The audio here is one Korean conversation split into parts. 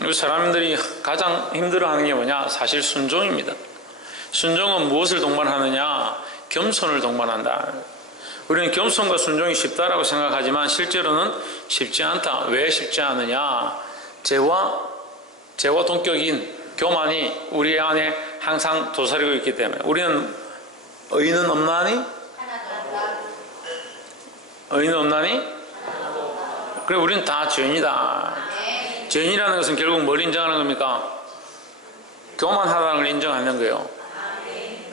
우리 사람들이 가장 힘들어하는 게 뭐냐? 사실 순종입니다. 순종은 무엇을 동반하느냐? 겸손을 동반한다. 우리는 겸손과 순종이 쉽다라고 생각하지만 실제로는 쉽지 않다. 왜 쉽지 않느냐? 죄와 동격인 교만이 우리 안에 항상 도사리고 있기 때문에. 우리는 의인은 없나니? 의인은 없나니? 그래, 우리는 다 죄인이다. 죄인이라는 것은 결국 뭘 인정하는 겁니까? 교만하다는 걸 인정하는 거예요.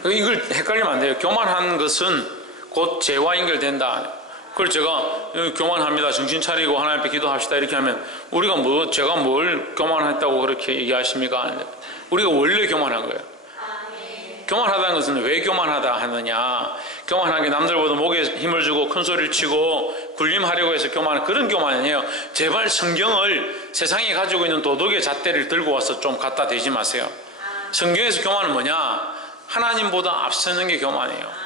이걸 헷갈리면 안 돼요. 교만한 것은 곧 죄와 연결된다. 그걸 제가 교만합니다, 정신 차리고 하나님 앞에 기도합시다 이렇게 하면 우리가 제가 뭘 교만했다고 그렇게 얘기하십니까? 우리가 원래 교만한 거예요. 교만하다는 것은 왜 교만하다 하느냐? 교만한 게 남들보다 목에 힘을 주고 큰 소리를 치고 군림하려고 해서 교만한 그런 교만이 아니에요. 제발 성경을 세상이 가지고 있는 도덕의 잣대를 들고 와서 좀 갖다 대지 마세요. 성경에서 교만은 뭐냐? 하나님보다 앞서는 게 교만이에요.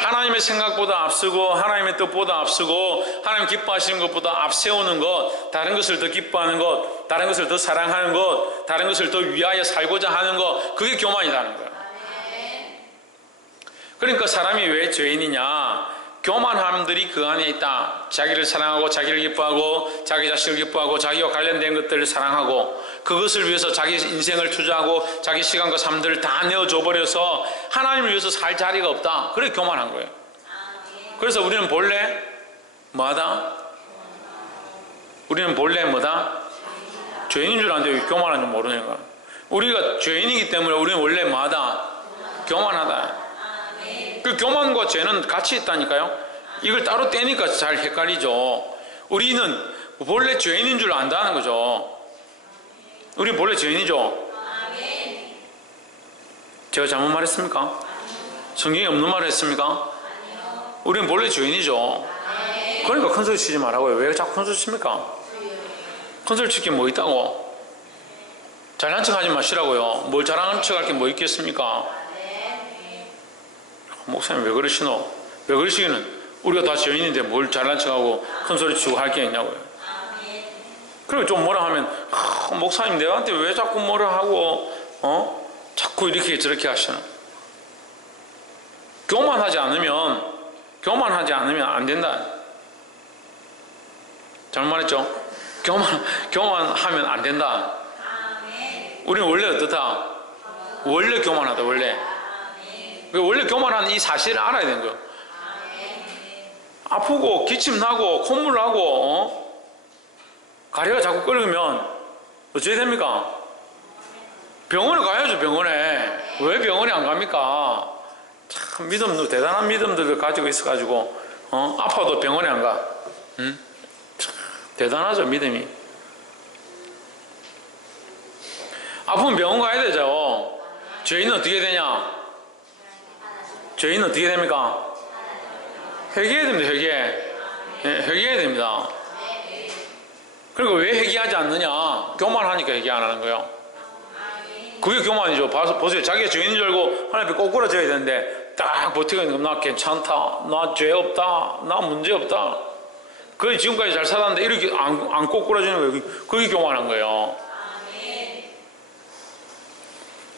하나님의 생각보다 앞서고 하나님의 뜻보다 앞서고 하나님 기뻐하시는 것보다 앞세우는 것, 다른 것을 더 기뻐하는 것, 다른 것을 더 사랑하는 것, 다른 것을 더 위하여 살고자 하는 것, 그게 교만이라는 거예요. 그러니까 사람이 왜 죄인이냐? 교만함들이 그 안에 있다. 자기를 사랑하고 자기를 기뻐하고 자기 자식을 기뻐하고 자기와 관련된 것들을 사랑하고 그것을 위해서 자기 인생을 투자하고 자기 시간과 삶들을 다 내어줘 버려서 하나님을 위해서 살 자리가 없다. 그래 교만한 거예요. 그래서 우리는 본래 뭐하다? 우리는 본래 뭐다? 죄인인 줄 아는데 왜 교만한 줄 모르는 거야. 우리가 죄인이기 때문에 우리는 원래 뭐하다? 교만하다. 그 교만과 죄는 같이 있다니까요. 이걸 따로 떼니까 잘 헷갈리죠. 우리는 본래 죄인인 줄 안다는 거죠. 우리는 본래 죄인이죠. 제가 잘못 말했습니까? 성경에 없는 말을 했습니까? 우리는 본래 죄인이죠. 그러니까 큰소리 치지 말라고요. 왜 자꾸 큰소리 칩니까? 큰소리 칠 게 뭐 있다고? 잘난 척 하지 마시라고요. 뭘 잘난 척 할 게 뭐 있겠습니까? 목사님 왜 그러시노? 왜 그러시기는 우리가 다 죄인인데 뭘 잘난 척하고 큰소리 치고 할 게 있냐고요. 그리고 좀 뭐라 하면 목사님 내한테 왜 자꾸 뭐라 하고 자꾸 이렇게 저렇게 하시나. 교만하지 않으면 안 된다. 잘못 말했죠? 교만하면 안 된다. 우리는 원래 어떻다? 원래 교만하다. 원래 교만한 이 사실을 알아야 되는 거예요. 아프고 기침 나고 콧물 나고 가래가 자꾸 끓으면 어찌해야 됩니까? 병원에 가야죠. 병원에. 왜 병원에 안 갑니까? 참 대단한 믿음들을 가지고 있어가지고 아파도 병원에 안 가. 응? 참 대단하죠, 믿음이. 아프면 병원 가야 되죠. 죄인은 어떻게 되냐? 죄인은 어떻게 됩니까? 회개해야 됩니다. 회개해야 됩니다. 그러니까 왜 회개하지 않느냐? 교만하니까 회개 안 하는 거예요. 그게 교만이죠. 보세요. 자기가 죄인인 줄 알고 하나님 앞에 꼬꾸라져야 되는데 딱 버티고 있는 거. 나 괜찮다. 나 죄 없다. 나 문제 없다. 그게 지금까지 잘 살았는데 이렇게 안 꼬꾸라지는 거예요. 그게 교만한 거예요.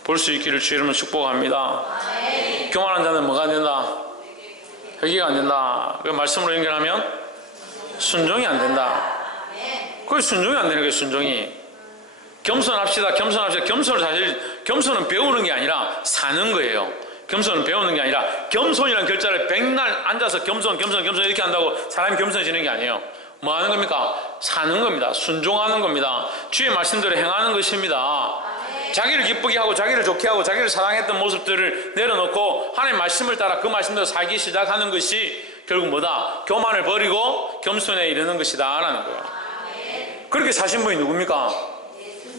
볼 수 있기를 주 이름으로 축복합니다. 교만한 자는 뭐가 안 된다? 회개가 안 된다. 그 말씀으로 연결하면 순종이 안 된다. 그게 순종이 안 되는 거예요. 순종이. 겸손합시다. 겸손은 배우는 게 아니라 사는 거예요. 겸손은 배우는 게 아니라 겸손이라는 글자를 백날 앉아서 겸손 이렇게 한다고 사람이 겸손해지는 게 아니에요. 뭐 하는 겁니까? 사는 겁니다. 순종하는 겁니다. 주의 말씀대로 행하는 것입니다. 자기를 기쁘게 하고 자기를 좋게 하고 자기를 사랑했던 모습들을 내려놓고 하나님의 말씀을 따라 그 말씀대로 살기 시작하는 것이 결국 뭐다? 교만을 버리고 겸손에 이르는 것이다 라는 거예요. 그렇게 사신 분이 누굽니까?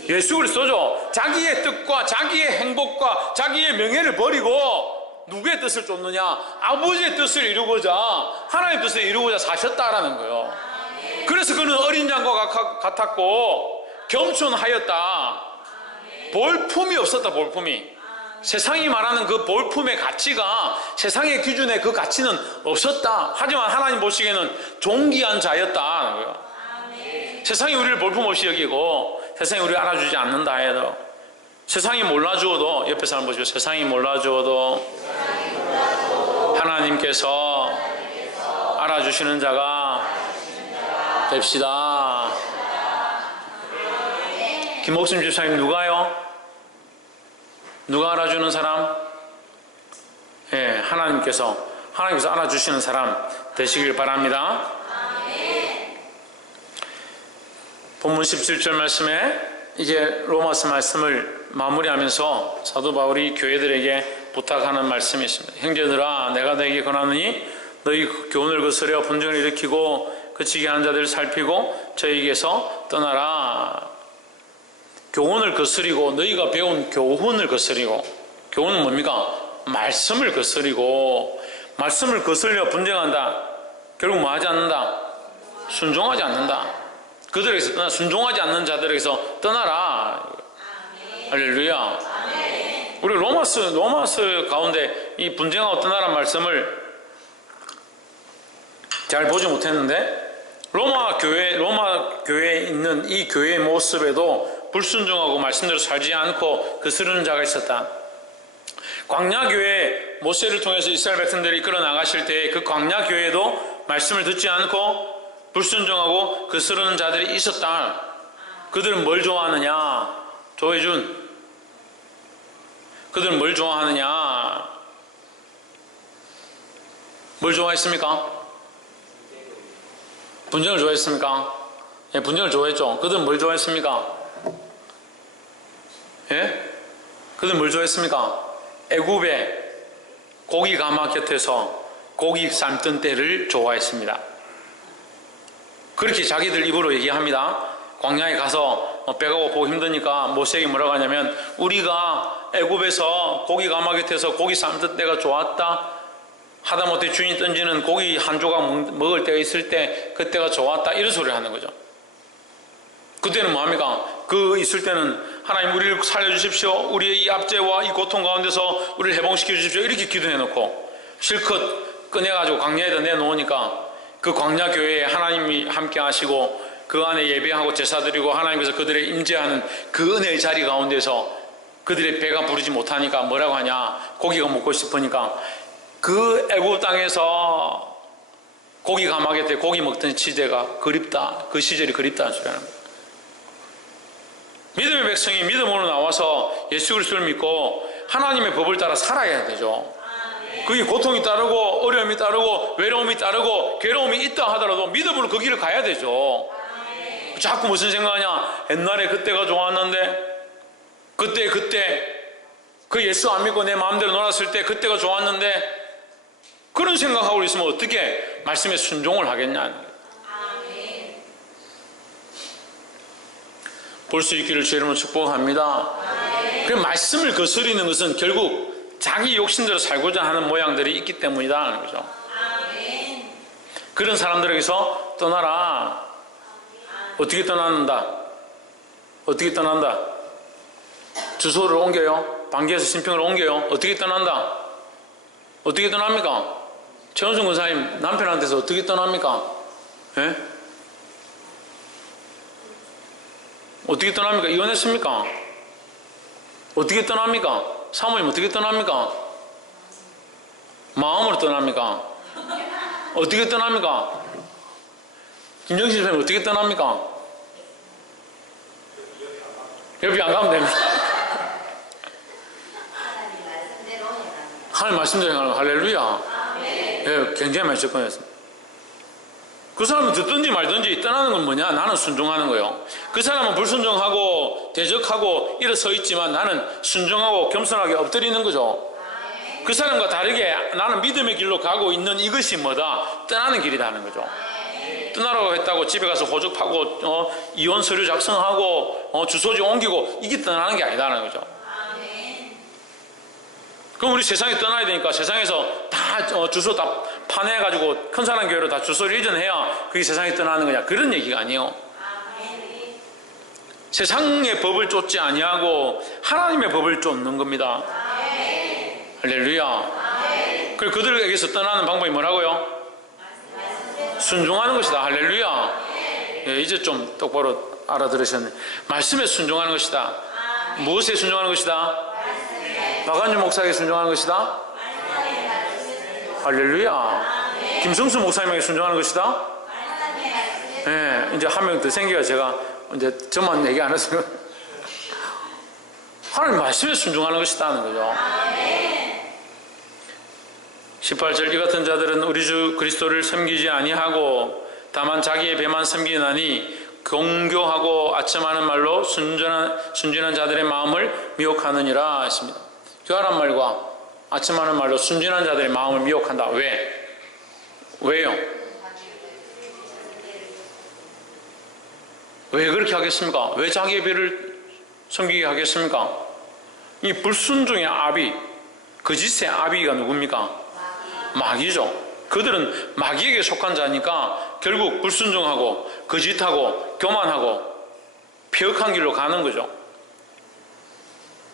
예수 그리스도죠. 자기의 뜻과 자기의 행복과 자기의 명예를 버리고 누구의 뜻을 쫓느냐? 아버지의 뜻을 이루고자 하나님의 뜻을 이루고자 사셨다라는 거예요. 그래서 그는 어린 양과 같았고 겸손하였다. 볼품이 없었다. 볼품이. 세상이 말하는 그 볼품의 가치가 세상의 기준에 그 가치는 없었다. 하지만 하나님 보시기에는 존귀한 자였다. 세상이 우리를 볼품 없이 여기고 세상이 우리를 알아주지 않는다 해도, 세상이 몰라주어도, 옆에 사람 보시고, 세상이 몰라주어도 하나님께서 알아주시는 자가 됩시다. 김목순 집사님 누가요? 누가 알아주는 사람? 예, 하나님께서 알아주시는 사람 되시길 바랍니다. 본문 17절 말씀에 이제 로마서 말씀을 마무리하면서 사도 바울이 교회들에게 부탁하는 말씀이 있습니다. 형제들아, 내가 너에게 권하노니 너희 교훈을 거스려 분쟁을 일으키고 그치게 하는 자들을 살피고 저에게서 떠나라. 교훈을 거스리고, 너희가 배운 교훈을 거스리고, 교훈은 뭡니까? 말씀을 거스리고, 말씀을 거스려 분쟁한다. 결국 뭐 하지 않는다? 순종하지 않는다. 그들에게서 떠나, 순종하지 않는 자들에게서 떠나라. 할렐루야. 우리 로마서 가운데 이 분쟁하고 떠나란 말씀을 잘 보지 못했는데, 로마 교회에 있는 이 교회의 모습에도 불순종하고 말씀대로 살지 않고 거스르는 자가 있었다. 광야교회 모세를 통해서 이스라엘 백성들이 이끌어 나가실 때 그 광야교회에도 말씀을 듣지 않고 불순종하고 거스르는 자들이 있었다. 그들은 뭘 좋아하느냐? 조혜준, 그들은 뭘 좋아하느냐? 뭘 좋아했습니까? 분쟁을 좋아했습니까? 예, 분쟁을 좋아했죠. 그들은 뭘 좋아했습니까? 예? 그들은 뭘 좋아했습니까? 애굽의 고기 가마 곁에서 고기 삶던 때를 좋아했습니다. 그렇게 자기들 입으로 얘기합니다. 광야에 가서 배가 고프고 힘드니까 모세에게 뭐라고 하냐면, 우리가 애굽에서 고기 가마 곁에서 고기 삶던 때가 좋았다. 하다못해 주인이 던지는 고기 한 조각 먹을 때가 있을 때 그때가 좋았다. 이런 소리를 하는 거죠. 그때는 뭐합니까? 그 있을 때는 하나님 우리를 살려주십시오. 우리의 이 압제와 이 고통 가운데서 우리를 해방시켜 주십시오. 이렇게 기도해놓고 실컷 꺼내가지고 광야에다 내놓으니까 그 광야 교회에 하나님이 함께 하시고 그 안에 예배하고 제사 드리고 하나님께서 그들의 임재하는 그 은혜의 자리 가운데서 그들의 배가 부르지 못하니까 뭐라고 하냐? 고기가 먹고 싶으니까 그 애굽 땅에서 고기 가마 곁에 고기 먹던 시대가 그립다. 그 시절이 그립다는 소리 하는 거예요. 믿음의 백성이 믿음으로 나와서 예수 그리스도를 믿고 하나님의 법을 따라 살아야 되죠. 그게 고통이 따르고 어려움이 따르고 외로움이 따르고 괴로움이 있다 하더라도 믿음으로 그 길을 가야 되죠. 자꾸 무슨 생각하냐? 옛날에 그때가 좋았는데, 그때 그 예수 안 믿고 내 마음대로 놀았을 때 그때가 좋았는데, 그런 생각하고 있으면 어떻게 말씀에 순종을 하겠냐? 볼 수 있기를 주의 이름으로 축복합니다. 그 말씀을 거스리는 것은 결국 자기 욕심대로 살고자 하는 모양들이 있기 때문이다 하는 거죠. 그런 사람들에게서 떠나라. 어떻게 떠난다? 어떻게 떠난다? 주소를 옮겨요? 방기에서 신평을 옮겨요? 어떻게 떠난다? 어떻게 떠납니까? 최원순 권사님 남편한테서 어떻게 떠납니까? 예? 어떻게 떠납니까? 이혼했습니까? 어떻게 떠납니까? 사모님 어떻게 떠납니까? 마음으로 떠납니까? 어떻게 떠납니까? 김정신 선생님 어떻게 떠납니까? 옆이 안 가면 됩니다. 하나님 말씀대로 행하는 할렐루야. 예, 굉장히 많이 접근했습니다. 그 사람은 듣든지 말든지 떠나는 건 뭐냐? 나는 순종하는 거예요. 그 사람은 불순종하고 대적하고 일어서 있지만 나는 순종하고 겸손하게 엎드리는 거죠. 그 사람과 다르게 나는 믿음의 길로 가고 있는 이것이 뭐다? 떠나는 길이다 하는 거죠. 떠나라고 했다고 집에 가서 호적하고 이혼 서류 작성하고 주소지 옮기고 이게 떠나는 게 아니다는 거죠. 그럼 우리 세상에 떠나야 되니까 세상에서 다 주소 다 파내가지고 큰 사람 교회로 다 주소를 이전해야 그게 세상에 떠나는 거냐? 그런 얘기가 아니에요. 세상의 법을 쫓지 아니하고 하나님의 법을 쫓는 겁니다. 할렐루야. 그리고 그들에게서 떠나는 방법이 뭐라고요? 순종하는 것이다. 할렐루야. 예, 이제 좀 똑바로 알아들으셨네. 말씀에 순종하는 것이다. 무엇에 순종하는 것이다? 박한주 목사에게 순종하는 것이다. 할렐루야. 김성수 목사님에게 순종하는 것이다. 네, 이제 한 명 더 생겨야 제가 이제 저만 얘기 안 해서 하나님 말씀에 순종하는 것이다는 거죠. 18절 이 같은 자들은 우리 주 그리스도를 섬기지 아니하고 다만 자기의 배만 섬기나니 공교하고 아첨하는 말로 순진한 자들의 마음을 미혹하느니라 했습니다. 교활한 말과 아첨하는 말로 순진한 자들의 마음을 미혹한다. 왜요? 왜 그렇게 하겠습니까? 왜 자기의 배를 섬기게 하겠습니까? 이 불순종의 아비, 거짓의 아비가 누굽니까? 마귀죠. 그들은 마귀에게 속한 자니까 결국 불순종하고 거짓하고 교만하고 폐역한 길로 가는 거죠.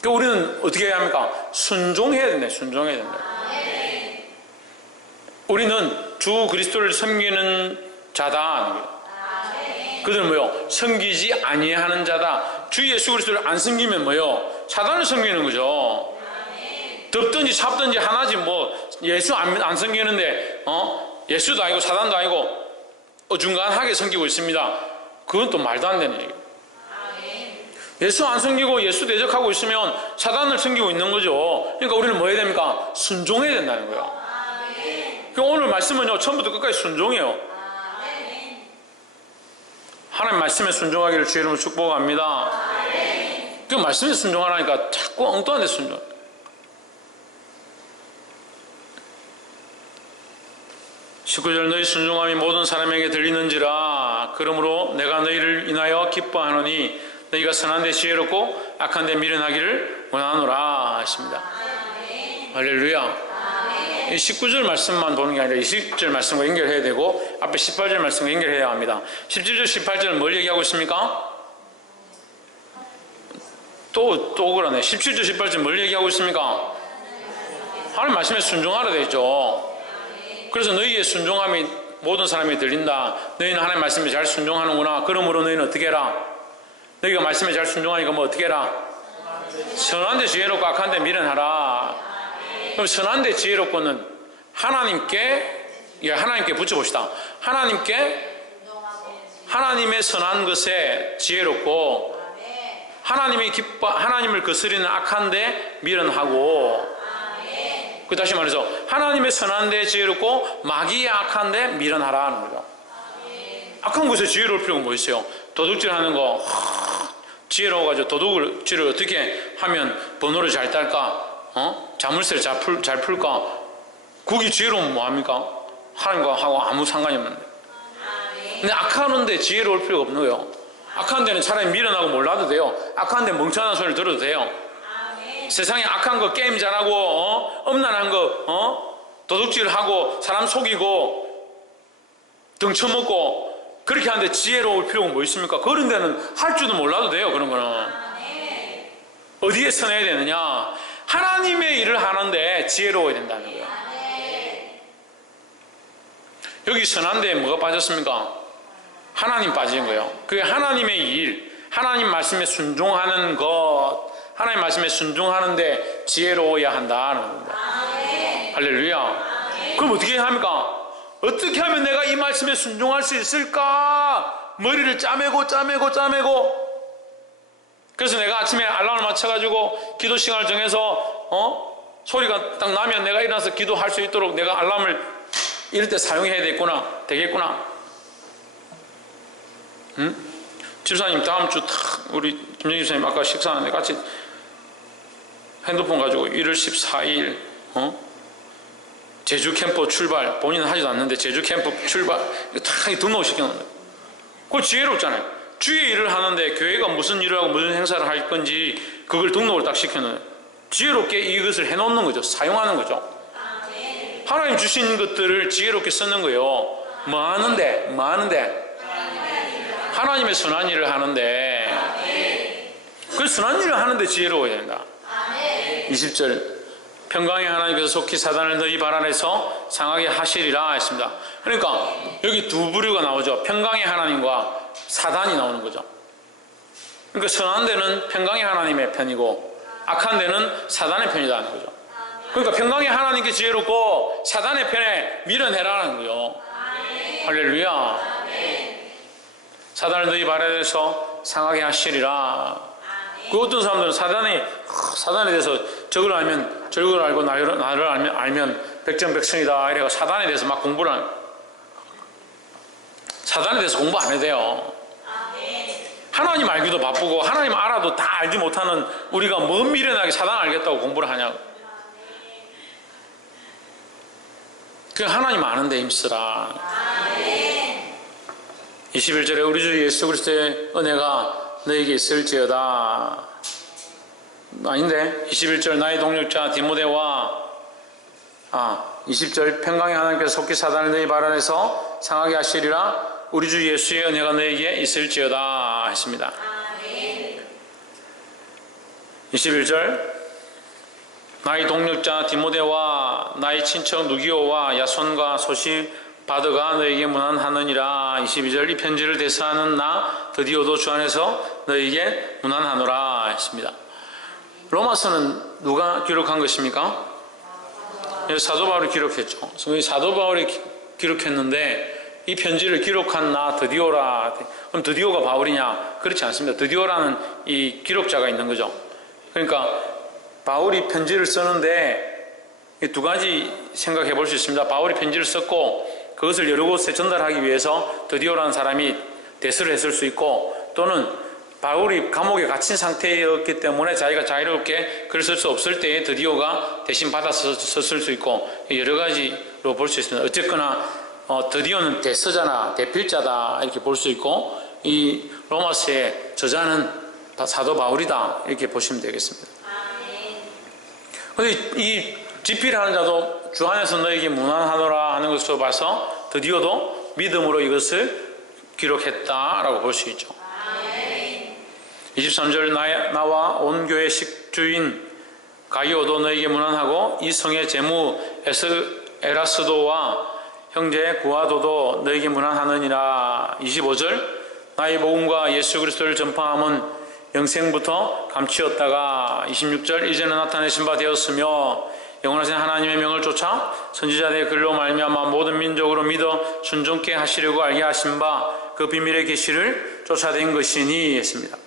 그러니까 우리는 어떻게 해야 합니까? 순종해야 된다. 순종해야 된다. 우리는 주 그리스도를 섬기는 자다. 그들은 뭐요? 섬기지 아니하는 자다. 주 예수 그리스도를 안 섬기면 뭐요? 사단을 섬기는 거죠. 덥든지 찹든지 하나지 뭐 예수 안 섬기는데 예수도 아니고 사단도 아니고 어중간하게 섬기고 있습니다. 그건 또 말도 안 되는 얘기예요. 예수 안 섬기고 예수 대적하고 있으면 사단을 섬기고 있는 거죠. 그러니까 우리는 뭐 해야 됩니까? 순종해야 된다는 거예요. 그러니까 오늘 말씀은요, 처음부터 끝까지 순종해요. 하나님 말씀에 순종하기를 주의 이름으로 축복합니다. 그 말씀에 순종하라니까 자꾸 엉뚱한 데 순종. 19절 너희 순종함이 모든 사람에게 들리는지라. 그러므로 내가 너희를 인하여 기뻐하노니 너희가 선한 데 지혜롭고 악한 데 미련하기를 원하노라 하십니다. 할렐루야. 이 19절 말씀만 보는 게 아니라 20절 말씀과 연결해야 되고 앞에 18절 말씀과 연결해야 합니다. 17절 18절은 뭘 얘기하고 있습니까? 또 그러네. 17절 18절 뭘 얘기하고 있습니까? 하나님 말씀에 순종하라 되어 있죠. 그래서 너희의 순종함이 모든 사람에게 들린다. 너희는 하나님 말씀에 잘 순종하는구나. 그러므로 너희는 어떻게 해라? 너희가 말씀에 잘 순종하니까 뭐 어떻게 해라? 선한 데 지혜롭고 악한 데 미련하라. 그럼 선한 데 지혜롭고는 하나님께 붙여봅시다. 하나님의 선한 것에 지혜롭고 하나님을 거스리는 악한 데 미련하고. 그 다시 말해서 하나님의 선한 데 지혜롭고 마귀의 악한 데 미련하라 하는 거죠. 악한 것에 지혜로울 필요가 뭐 있어요? 도둑질 하는 거 지혜로워가지고 도둑질을 어떻게 하면 번호를 잘 딸까? 자물쇠를 잘 풀까? 그게 지혜로우면 뭐합니까? 하나님과 하고 아무 상관이 없는데. 근데 악하는데 지혜로울 필요가 없는 거예요. 악한 데는 차라리 미련하고 몰라도 돼요. 악한 데 멍청한 소리를 들어도 돼요. 세상에 악한 거 게임 잘하고 음란한 거 도둑질하고 사람 속이고 등쳐먹고 그렇게 하는데 지혜로울 필요가 뭐 있습니까? 그런 데는 할 줄도 몰라도 돼요. 그런 거는 어디에 선해야 되느냐? 하나님의 일을 하는데 지혜로워야 된다는 거예요. 여기 선한 데에 뭐가 빠졌습니까? 하나님 빠진 거예요. 그게 하나님의 일, 하나님 말씀에 순종하는 것, 하나님 말씀에 순종하는데 지혜로워야 한다는 겁니다. 할렐루야. 그럼 어떻게 해야 합니까? 어떻게 하면 내가 이 말씀에 순종할 수 있을까? 머리를 짜매고 그래서 내가 아침에 알람을 맞춰가지고 기도 시간을 정해서 소리가 딱 나면 내가 일어나서 기도할 수 있도록 내가 알람을 이럴 때 사용해야 되겠구나. 응? 집사님 다음 주 우리 김정희 집사님 아까 식사하는데 같이 핸드폰 가지고 1월 14일 제주 캠프 출발, 본인은 하지도 않는데 제주 캠프 출발 이거 다 등록시켜놓는 거예요. 그거 지혜롭잖아요. 주의 일을 하는데 교회가 무슨 일을 하고 무슨 행사를 할 건지 그걸 등록을 딱 시켜놓는 거예요. 지혜롭게 이것을 해놓는 거죠. 사용하는 거죠. 하나님 주신 것들을 지혜롭게 쓰는 거예요. 뭐 하는데 하나님의 선한 일을 하는데 그 선한 일을 하는데 지혜로워야 된다. 20절 평강의 하나님께서 속히 사단을 너희 발 아래서 상하게 하시리라 했습니다. 그러니까 여기 두 부류가 나오죠. 평강의 하나님과 사단이 나오는 거죠. 그러니까 선한 데는 평강의 하나님의 편이고 악한 데는 사단의 편이라는 거죠. 그러니까 평강의 하나님께 지혜롭고 사단의 편에 밀어내라는 거죠. 할렐루야. 사단을 너희 발에 대해서 상하게 하시리라. 그 어떤 사람들은 사단에 대해서 저걸 알면 저걸 알고 나를 알면 백전백승이다 이래가 사단에 대해서 막 공부를 하는, 사단에 대해서 공부 안 해도 돼요. 하나님 알기도 바쁘고 하나님 알아도 다 알지 못하는 우리가 뭔 미련하게 사단 알겠다고 공부를 하냐고. 그 하나님 아는 데 힘쓰라. 21절에 우리 주 예수 그리스도의 은혜가 너에게 있을지어다. 아닌데 21절 나의 동력자 디모데와 20절 평강의 하나님께서 속히 사단을 너희 발 안에서 상하게 하시리라. 우리 주 예수의 은혜가 너에게 있을지어다 했습니다. 21절 나의 동력자 디모데와 나의 친척 누기오와 야손과 소시바드가 너에게 문안하느니라. 22절 이 편지를 대사하는 나 드디어도 주 안에서 너에게 문안하노라 했습니다. 로마서는 누가 기록한 것입니까? 사도 바울이 기록했죠. 사도 바울이 기록했는데 이 편지를 기록한 나 드디오라. 그럼 드디오가 바울이냐? 그렇지 않습니다. 드디오라는 이 기록자가 있는 거죠. 그러니까 바울이 편지를 쓰는데 두 가지 생각해 볼 수 있습니다. 바울이 편지를 썼고 그것을 여러 곳에 전달하기 위해서 드디오라는 사람이 대서를 했을 수 있고, 또는 바울이 감옥에 갇힌 상태였기 때문에 자기가 자유롭게 글을 쓸 수 없을 때에 드디오가 대신 받아서 썼을 수 있고, 여러 가지로 볼 수 있습니다. 어쨌거나 드디오는 대서자나 대필자다 이렇게 볼 수 있고, 이 로마서의 저자는 사도 바울이다 이렇게 보시면 되겠습니다. 그런데 이 집필하는 자도 주 안에서 너에게 문안하노라 하는 것으로 봐서 드디어도 믿음으로 이것을 기록했다라고 볼 수 있죠. 23절 나와 온 교회 식주인 가이오도 너에게 문안하고 이 성의 제무 에라스도와 형제 구아도도 너에게 문안하느니라. 25절 나의 복음과 예수 그리스도를 전파함은 영생부터 감추었다가 26절 이제는 나타내신 바 되었으며 영원하신 하나님의 명을 쫓아 선지자들의 글로 말미암아 모든 민족으로 믿어 순종케 하시려고 알게 하신 바 그 비밀의 계시를 쫓아낸 것이니 했습니다.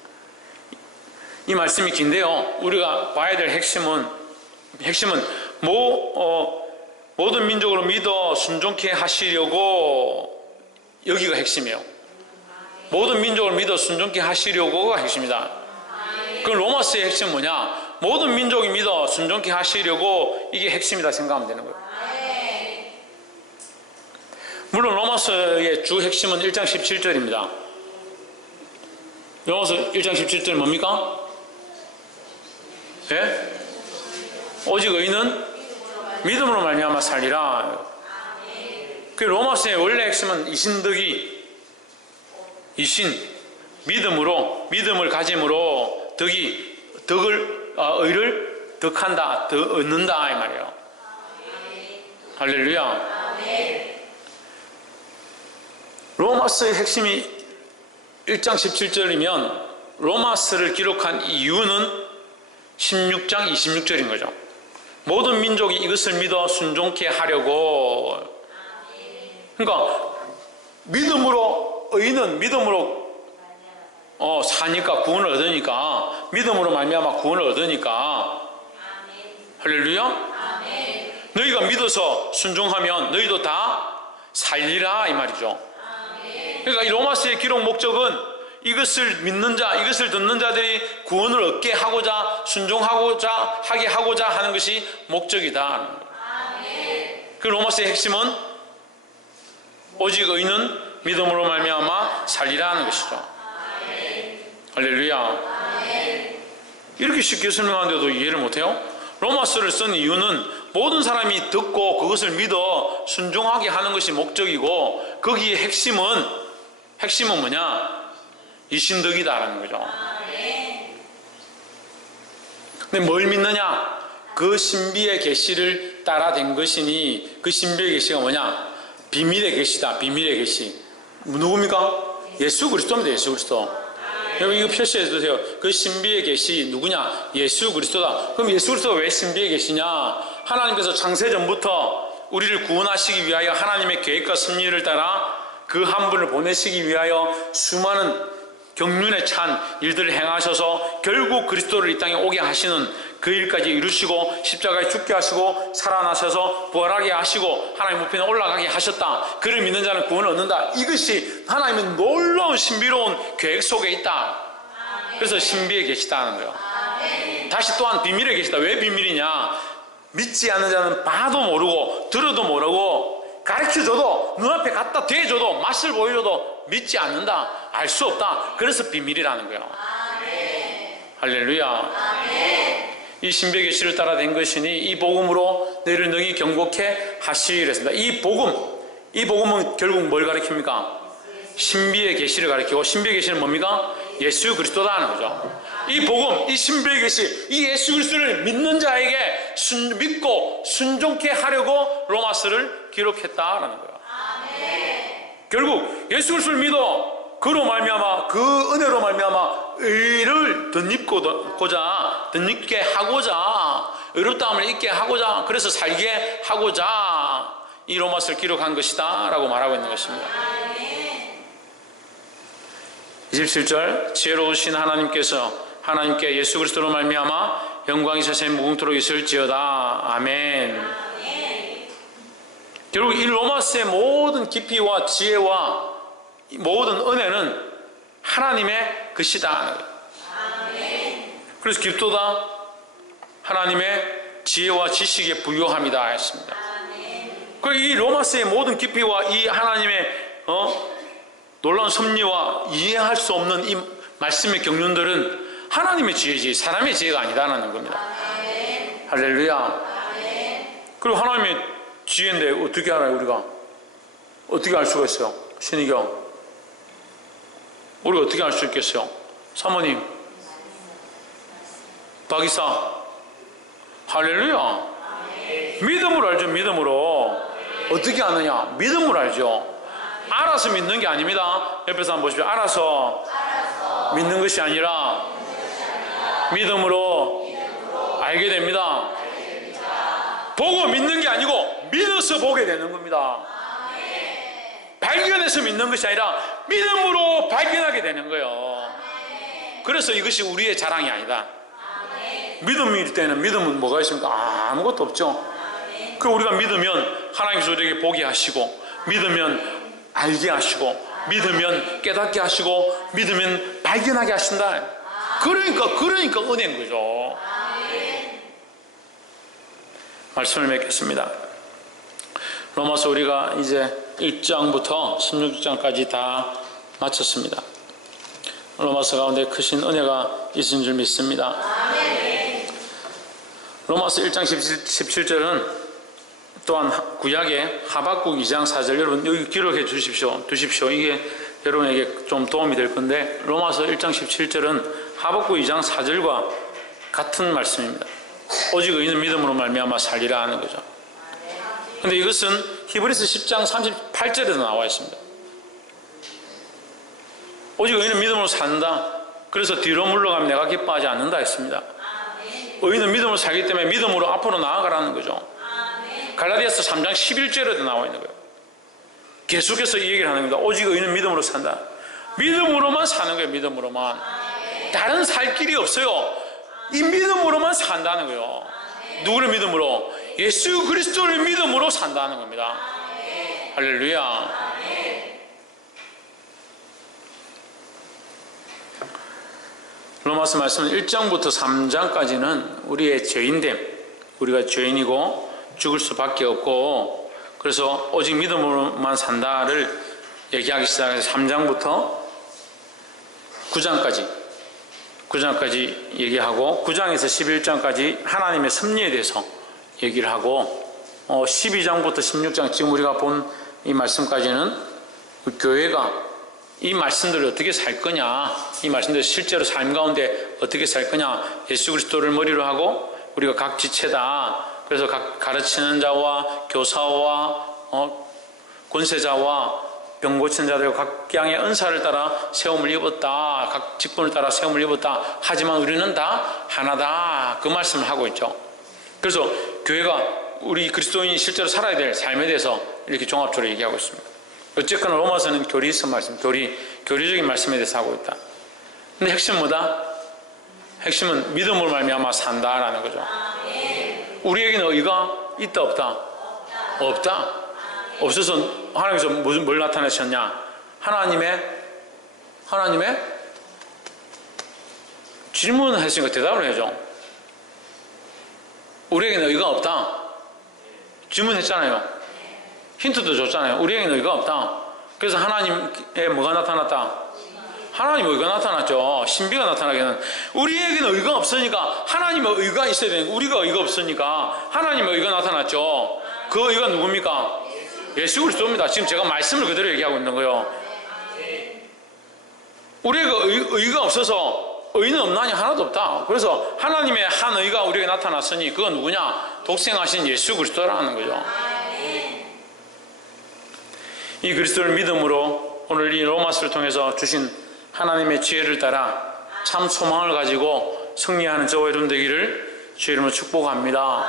이 말씀이 긴데요, 우리가 봐야 될 핵심은 모든 민족으로 믿어 순종케 하시려고, 여기가 핵심이에요. 모든 민족을 믿어 순종케 하시려고가 핵심이다. 그럼 로마서의 핵심은 뭐냐? 모든 민족이 믿어 순종케 하시려고, 이게 핵심이다 생각하면 되는 거예요. 물론 로마서의 주 핵심은 1장 17절입니다. 로마서 1장 17절 뭡니까? 예? 오직 의인은 믿음으로 말미암아 살리라. 그 로마서의 원래 핵심은 믿음을 가짐으로 의를 덕한다, 얻는다 이 말이에요. 할렐루야. 로마서의 핵심이 1장 17절이면 로마서를 기록한 이유는 16장 26절인 거죠. 모든 민족이 이것을 믿어 순종케 하려고. 그러니까 의인은 믿음으로 사니까 구원을 얻으니까, 믿음으로 말미암아 구원을 얻으니까. 할렐루야. 너희가 믿어서 순종하면 너희도 다 살리라 이 말이죠. 그러니까 이 로마서의 기록 목적은 이것을 믿는 자, 이것을 듣는 자들이 구원을 얻게 하고자, 순종하고자 하는 것이 목적이다. 그 로마서의 핵심은 오직 의인은 믿음으로 말미암아 살리라 하는 것이죠. 할렐루야. 이렇게 쉽게 설명하는데도 이해를 못해요? 로마서를 쓴 이유는 모든 사람이 듣고 그것을 믿어 순종하게 하는 것이 목적이고, 거기에 핵심은 뭐냐? 이신덕이다라는 거죠. 근데 뭘 믿느냐? 그 신비의 계시를 따라 된 것이니, 그 신비의 계시가 뭐냐? 비밀의 계시다. 비밀의 계시. 누굽니까? 예수 그리스도입니다. 예수 그리스도. 여러분 이거 표시해 주세요. 그 신비의 계시 누구냐? 예수 그리스도다. 그럼 예수 그리스도가 왜 신비의 계시냐? 하나님께서 창세전부터 우리를 구원하시기 위하여 하나님의 계획과 섭리를 따라 그 한 분을 보내시기 위하여 수많은 경륜에 찬 일들을 행하셔서 결국 그리스도를 이 땅에 오게 하시는 그 일까지 이루시고 십자가에 죽게 하시고 살아나셔서 부활하게 하시고 하나님 우편에 올라가게 하셨다. 그를 믿는 자는 구원을 얻는다. 이것이 하나님의 놀라운 신비로운 계획 속에 있다. 그래서 신비에 계시다는 거예요. 다시 또한 비밀에 계시다. 왜 비밀이냐? 믿지 않는 자는 봐도 모르고 들어도 모르고 가르쳐줘도 눈앞에 갖다 대줘도 맛을 보여줘도 믿지 않는다. 알 수 없다. 그래서 비밀이라는 거예요. 할렐루야. 이 신비의 계시를 따라 된 것이니 이 복음으로 너희를 능히 경고케 하시리라 했습니다. 이 복음은 결국 뭘 가리킵니까? 신비의 계시를 가리키고 신비의 계시는 뭡니까? 예수 그리스도다 하는 거죠. 이 복음, 이 신비의 계시, 이 예수 그리스도를 믿는 자에게 믿고 순종케 하려고 로마서를 기록했다라는 거예요. 결국 예수 그리스도를 믿어 그로 말미암아 그 은혜로 말미암아 의를 덧입게 하고자 의롭다함을 잊게 하고자 그래서 살게 하고자 이 로마서를 기록한 것이다 라고 말하고 있는 것입니다. 27절 지혜로우신 하나님께 예수 그리스도로 말미암아 영광이 세세 무궁토록 있을지어다. 아멘. 결국 이 로마서의 모든 깊이와 지혜와 모든 은혜는 하나님의 것이다. 그래서 깊도다 하나님의 지혜와 지식에 부유함이다 했습니다. 그리고 이 로마서의 모든 깊이와 이 하나님의 놀라운 섭리와 이해할 수 없는 이 말씀의 경륜들은 하나님의 지혜지 사람의 지혜가 아니다라는 겁니다. 할렐루야. 그리고 하나님의 지혜인데 어떻게 알아요? 우리가 어떻게 알 수가 있어요? 신의경 우리가 어떻게 알 수 있겠어요? 사모님 박이사 할렐루야. 믿음으로 알죠. 믿음으로. 어떻게 아느냐? 믿음으로 알죠. 알아서 믿는 게 아닙니다. 옆에서 한번 보십시오. 알아서 믿는 것이 아니라 믿음으로 알게 됩니다. 보고 믿는 게 아니고 믿어서 보게 되는 겁니다. 발견해서 믿는 것이 아니라 믿음으로 발견하게 되는 거예요. 그래서 이것이 우리의 자랑이 아니다. 믿음일 때는 믿음은 뭐가 있습니까? 아무것도 없죠. 그 우리가 믿으면 하나님께서 우리에게 보게 하시고 믿으면 알게 하시고 믿으면 깨닫게 하시고 믿으면 발견하게 하신다. 그러니까 은혜인 거죠. 말씀을 맺겠습니다. 로마서 우리가 이제 1장부터 16장까지 다 마쳤습니다. 로마서 가운데 크신 은혜가 있은 줄 믿습니다. 로마서 1장 17절은 또한 구약의 하박국 2장 4절 여러분 여기 기록해 주십시오. 이게 여러분에게 좀 도움이 될 건데 로마서 1장 17절은 하박국 2장 4절과 같은 말씀입니다. 오직 의인은 믿음으로 말미암아 살리라 하는 거죠. 근데 이것은 히브리서 10장 38절에도 나와 있습니다. 오직 의인은 믿음으로 산다. 그래서 뒤로 물러가면 내가 기뻐하지 않는다 했습니다. 의인은 믿음으로 살기 때문에 믿음으로 앞으로 나아가라는 거죠. 갈라디아서 3장 11절에도 나와 있는 거예요. 계속해서 이 얘기를 하는 겁니다. 오직 의인은 믿음으로 산다. 믿음으로만 사는 거예요. 믿음으로만. 다른 살 길이 없어요. 이 믿음으로만 산다는 거예요. 누구를 믿음으로? 예수 그리스도를 믿음으로 산다는 겁니다. 할렐루야. 로마서 말씀은 1장부터 3장까지는 우리의 죄인됨, 우리가 죄인이고 죽을 수밖에 없고 그래서 오직 믿음으로만 산다를 얘기하기 시작해서 3장부터 9장까지 얘기하고 9장에서 11장까지 하나님의 섭리에 대해서 얘기를 하고 12장부터 16장 지금 우리가 본 이 말씀까지는 교회가 이 말씀들을 어떻게 살 거냐, 이 말씀들을 실제로 삶 가운데 어떻게 살 거냐, 예수 그리스도를 머리로 하고 우리가 각 지체다. 그래서 각 가르치는 자와 교사와 권세자와 병 고친 자들 각양의 은사를 따라 세움을 입었다. 각 직분을 따라 세움을 입었다. 하지만 우리는 다 하나다. 그 말씀을 하고 있죠. 그래서 교회가 우리 그리스도인이 실제로 살아야 될 삶에 대해서 이렇게 종합적으로 얘기하고 있습니다. 어쨌거나 로마서는 교리성 말씀, 교리적인 말씀에 대해서 하고 있다. 근데 핵심은 뭐다? 핵심은 믿음으로 말미암아 산다라는 거죠. 우리에게는 의가 있다 없다? 없다. 없어서 하나님께서 뭘 나타내셨냐? 하나님의 질문을 했으니까 대답을 해야죠. 우리에게는 의가 없다. 질문했잖아요. 힌트도 줬잖아요. 우리에게는 의가 없다. 그래서 하나님의 뭐가 나타났다? 하나님의 의가 나타났죠. 신비가 나타나기는. 우리에게는 의가 없으니까 하나님의 의가 있어야 되는, 우리가 의가 없으니까 하나님의 의가 나타났죠. 그 의가 누굽니까? 예수 그리스도입니다. 지금 제가 말씀을 그대로 얘기하고 있는 거예요. 우리가 의가 없어서 의는 없나니 하나도 없다. 그래서 하나님의 한 의가 우리에게 나타났으니 그건 누구냐? 독생하신 예수 그리스도라는 거죠. 이 그리스도를 믿음으로 오늘 이 로마서를 통해서 주신 하나님의 지혜를 따라 참 소망을 가지고 승리하는 저와 여러분 되기를 주의 이름으로 축복합니다.